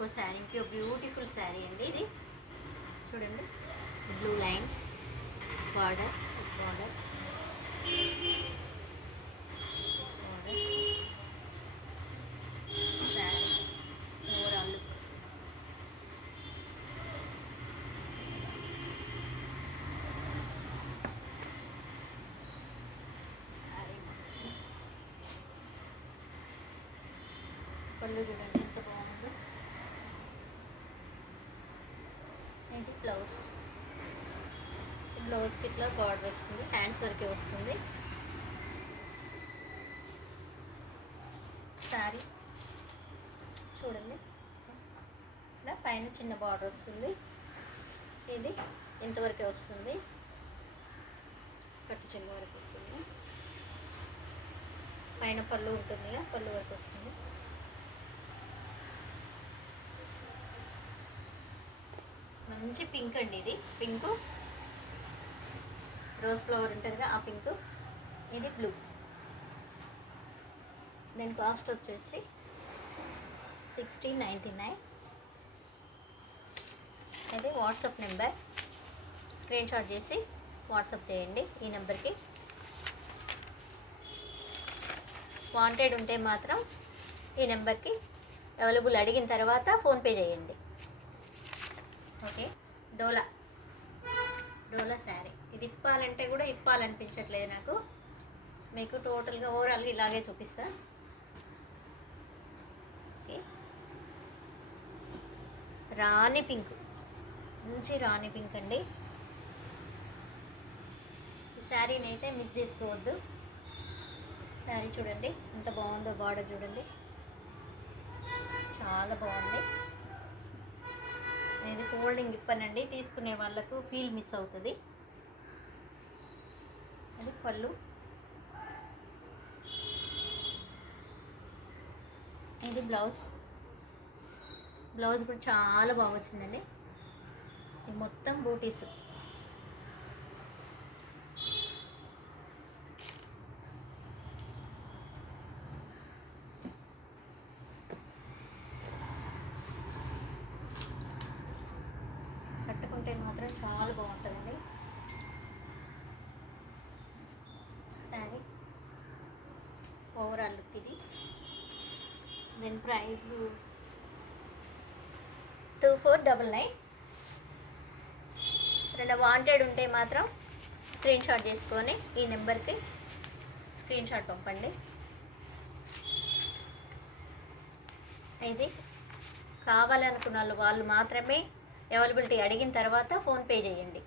ఇంకో శారీ, ఇంకో బ్యూటిఫుల్ శారీ అండి ఇది. చూడండి, blue lines border, border sari overall look. Sari పళ్ళు చూడండి ఎంత బాగుందో. ఇది బ్లౌజ్, బ్లౌజ్కి ఇట్లా బార్డర్ వస్తుంది, హ్యాండ్స్ వరకే వస్తుంది. శారీ చూడండి, ఇలా పైన చిన్న బార్డర్ వస్తుంది. ఇది ఇంతవరకే వస్తుంది, కట్టు చెంగు వరకు వస్తుంది. పైన పళ్ళు ఉంటుంది, పళ్ళు వరకు వస్తుంది. మంచి పింక్ అండి ఇది, పింక్ రోజ్ ఫ్లవర్ ఉంటుందిగా ఆ పింక్. ఇది బ్లూ. దీని కాస్ట్ వచ్చేసి 1699. ఇది వాట్సాప్ నెంబర్, స్క్రీన్ షాట్ చేసి వాట్సాప్ చేయండి ఈ నెంబర్కి. వాంటెడ్ ఉంటే మాత్రం ఈ నెంబర్కి అవైలబుల్ అడిగిన తర్వాత ఫోన్పే చేయండి. ఓకే. డోలా, డోలా శారీ. ఇది ఇప్పాలంటే కూడా ఇప్పాలనిపించట్లేదు నాకు. మీకు టోటల్గా ఓవరాల్గా ఇలాగే చూపిస్తా. ఓకే. రాణి పింక్, మంచి రాణి పింక్ అండి. ఈ శారీని అయితే మిస్ చేసుకోవద్దు. శారీ చూడండి ఎంత బాగుందో, బార్డర్ చూడండి చాలా బాగుంది. ఇది ఫోల్డింగ్ ఇప్పనండి, తీసుకునే వాళ్ళకు ఫీల్ మిస్ అవుతుంది. అది పళ్ళు. ఇది బ్లౌజ్, బ్లౌజ్ కూడా చాలా బాగా వచ్చిందండి. ఇది మొత్తం బూటీస్. కట్టుకుంటే మాత్రం చాలా బాగుంటుందండి శారీ. ఓవరాల్ లుక్ ఇది. దీని ప్రైస్ 2499. ఇలా వాంటెడ్ ఉంటే మాత్రం స్క్రీన్ షాట్ చేసుకొని ఈ నెంబర్కి స్క్రీన్ షాట్ పంపండి. ఇది కావాలనుకున్న వాళ్ళు మాత్రమే అవైలబిలిటీ అడిగిన తర్వాత ఫోన్పే చేయండి.